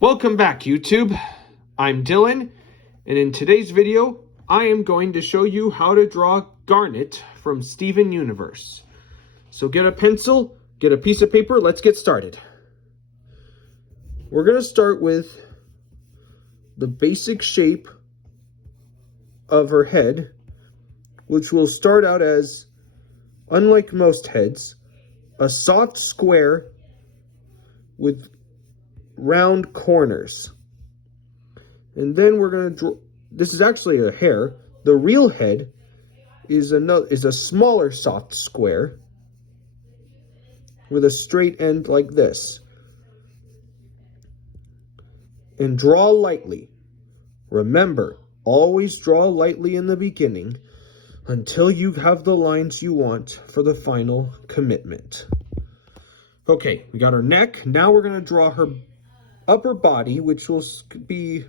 Welcome back, YouTube. I'm Dylan, and in today's video, I am going to show you how to draw Garnet from Steven Universe. So get a pencil, get a piece of paper, let's get started. We're going to start with the basic shape of her head, which will start out as, unlike most heads, a soft square with round corners. And then we're going to draw, this is actually a hair. The real head is a smaller soft square with a straight end like this. And draw lightly. Remember, always draw lightly in the beginning until you have the lines you want for the final commitment. Okay, we got her neck. Now we're going to draw her upper body, which will be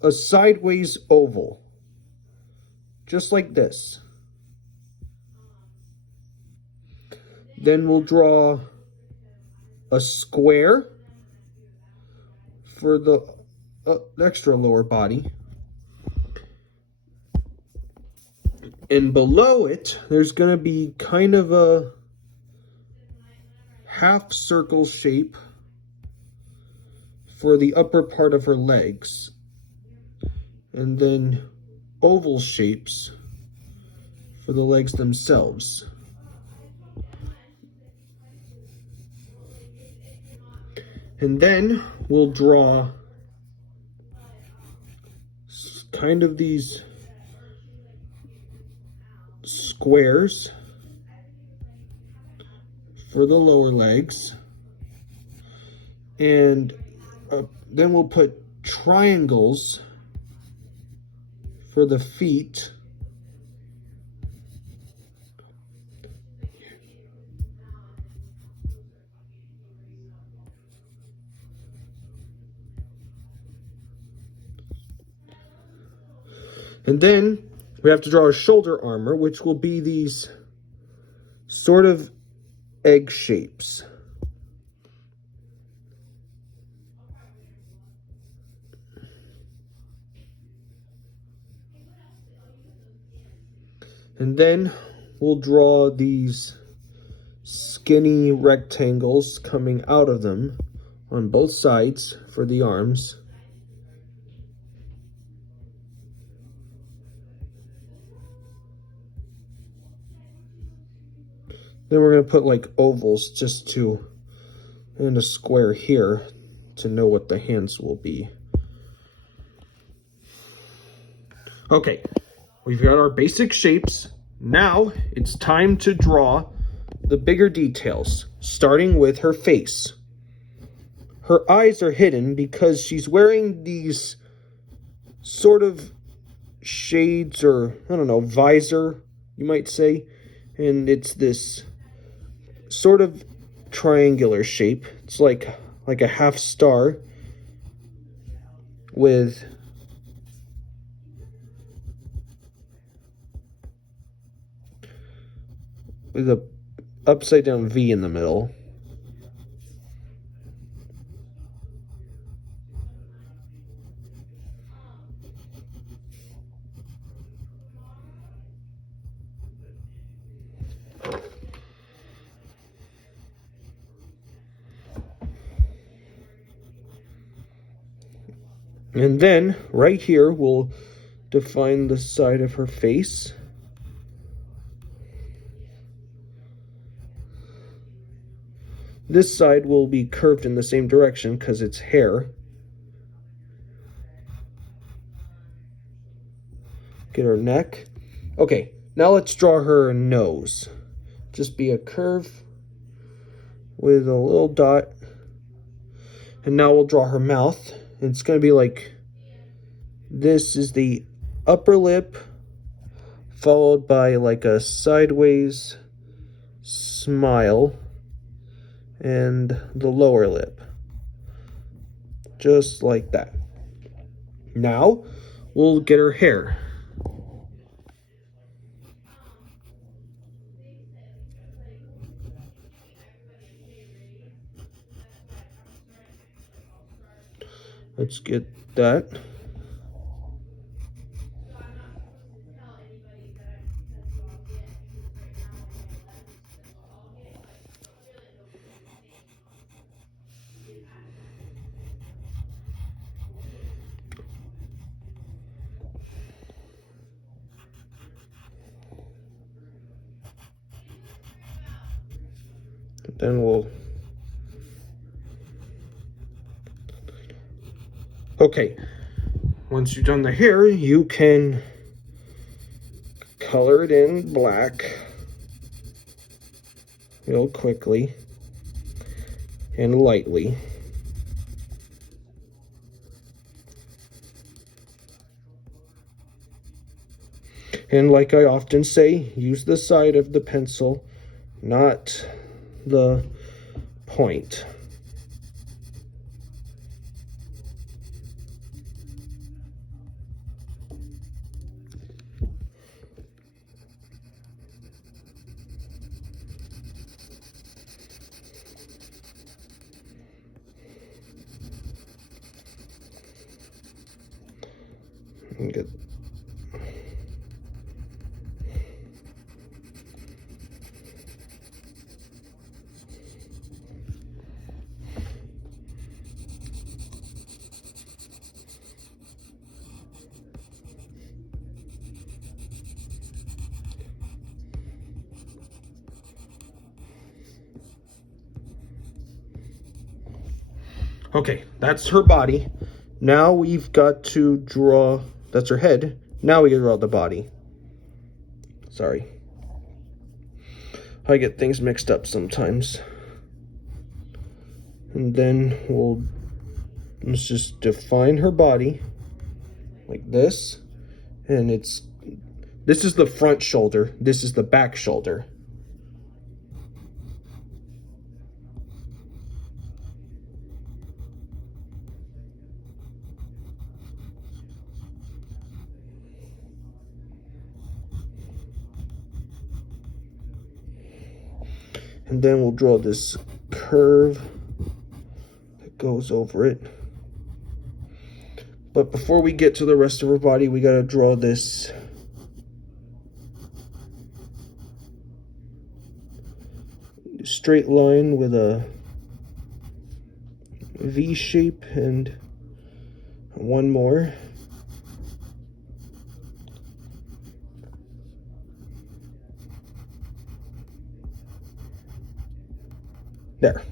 a sideways oval, just like this. Then we'll draw a square for the extra lower body. And below it, there's going to be kind of a half circle shape for the upper part of her legs. And then oval shapes for the legs themselves. And then we'll draw kind of these squares for the lower legs. And then we'll put triangles for the feet. And then we have to draw a shoulder armor, which will be these sort of egg shapes. And then we'll draw these skinny rectangles coming out of them on both sides for the arms. Then we're going to put like ovals and a square here to know what the hands will be. Okay, we've got our basic shapes. Now it's time to draw the bigger details, starting with her face. Her eyes are hidden because she's wearing these sort of shades, or I don't know, visor, you might say. And it's this sort of triangular shape. It's like a half star with a upside down V in the middle. And then, right here, we'll define the side of her face. This side will be curved in the same direction because it's hair. Get her neck. Okay, now let's draw her nose. Just be a curve with a little dot. And now we'll draw her mouth. It's going to be like, this is the upper lip, followed by like a sideways smile, and the lower lip. Just like that. Now, we'll get her hair. Let's get that. Then we'll... Okay, once you've done the hair, you can color it in black real quickly and lightly. And like I often say, use the side of the pencil, not the point. Good. Okay, that's her body. Now we've got to draw, that's her head. Now we gotta draw the body. Sorry. I get things mixed up sometimes. And then let's just define her body like this. And this is the front shoulder, this is the back shoulder. And then we'll draw this curve that goes over it. But before we get to the rest of her body, we gotta draw this straight line with a V shape and one more. There.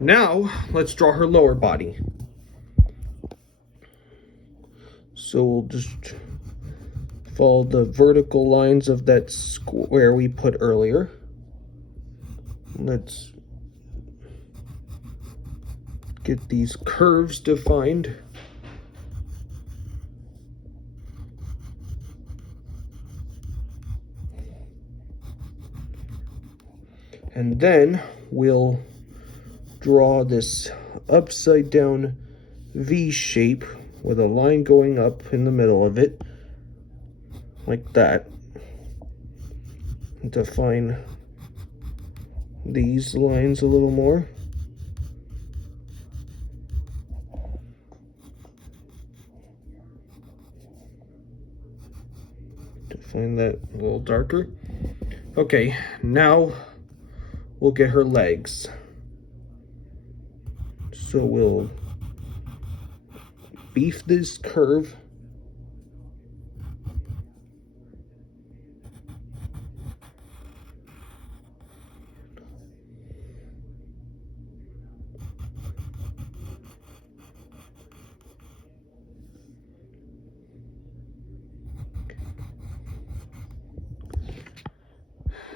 Now, let's draw her lower body. So we'll just follow the vertical lines of that square we put earlier. Let's get these curves defined. And then we'll draw this upside down V shape with a line going up in the middle of it, like that. Define these lines a little more. Define that a little darker. Okay, now we'll get her legs. So we'll beef this curve.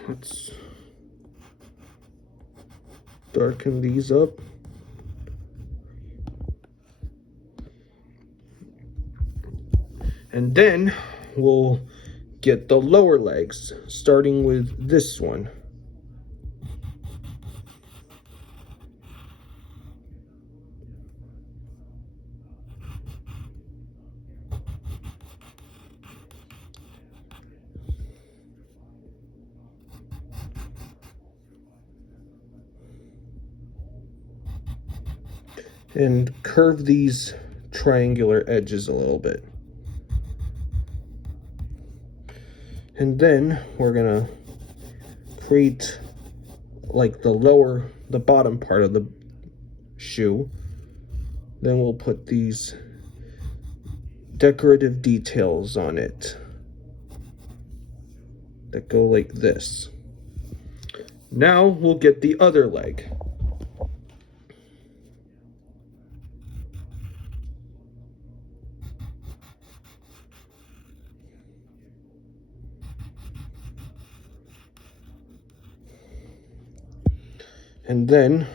Let's darken these up. And then we'll get the lower legs, starting with this one. And curve these triangular edges a little bit. And then we're gonna create like the bottom part of the shoe. Then we'll put these decorative details on it that go like this. Now we'll get the other leg. And then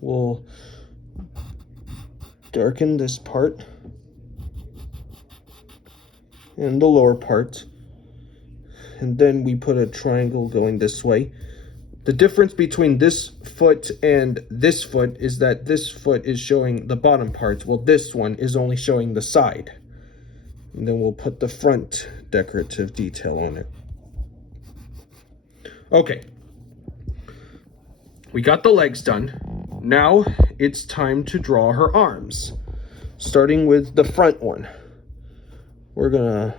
we'll darken this part and the lower part. And then we put a triangle going this way. The difference between this foot and this foot is that this foot is showing the bottom part, while this one is only showing the side. And then we'll put the front decorative detail on it. Okay. We got the legs done. Now it's time to draw her arms. Starting with the front one. We're gonna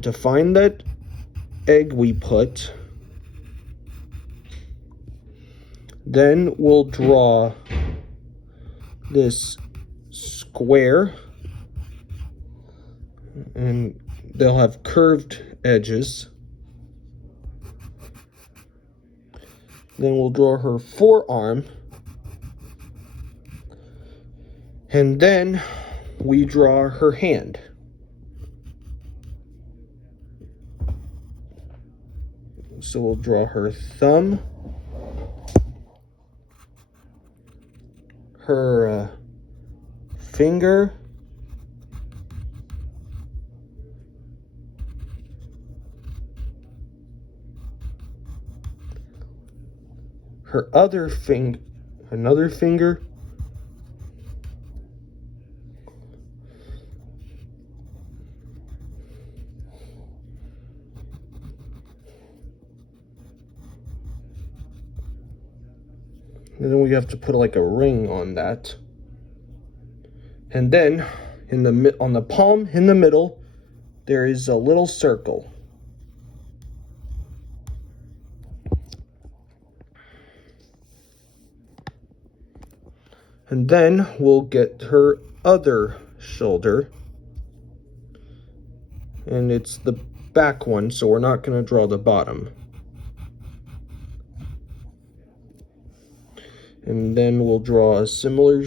define that egg we put. Then we'll draw this square, and they'll have curved edges. Then we'll draw her forearm, and then we draw her hand. So we'll draw her thumb, her finger, her other finger, another finger, and then we have to put like a ring on that. And then on the palm in the middle, there is a little circle. And then we'll get her other shoulder. And it's the back one, so we're not going to draw the bottom. And then we'll draw a similar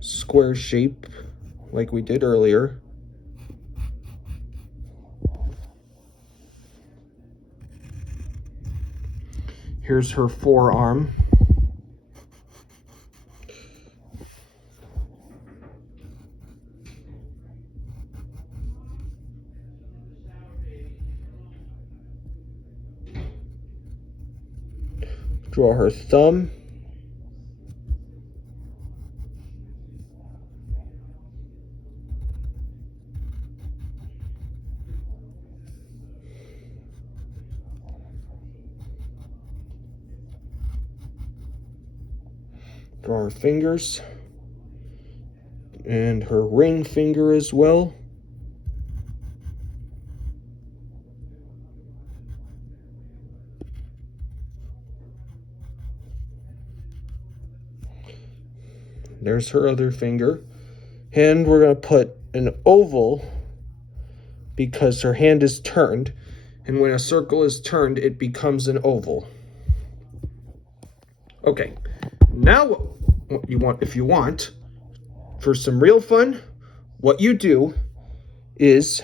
square shape like we did earlier. Here's her forearm. Draw her thumb. Draw her fingers. And her ring finger as well. There's her other finger. And we're going to put an oval because her hand is turned. And when a circle is turned, it becomes an oval. Okay, now what you want, if you want, for some real fun, what you do is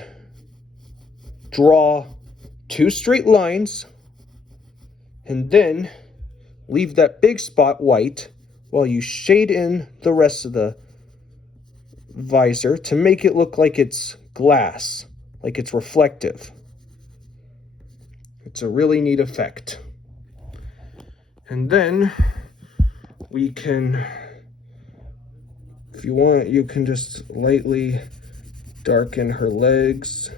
draw 2 straight lines and then leave that big spot white while you shade in the rest of the visor to make it look like it's glass, like it's reflective. It's a really neat effect. And then we can, if you want, you can just lightly darken her legs.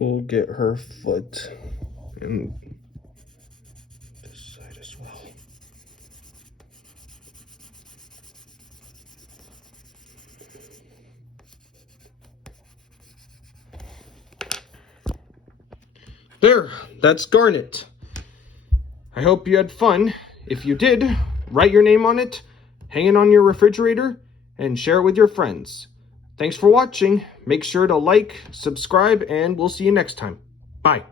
we'll get her foot and this side as well. There, that's Garnet. I hope you had fun. If you did, write your name on it, hang it on your refrigerator, and share it with your friends. Thanks for watching. Make sure to like, subscribe, and we'll see you next time. Bye.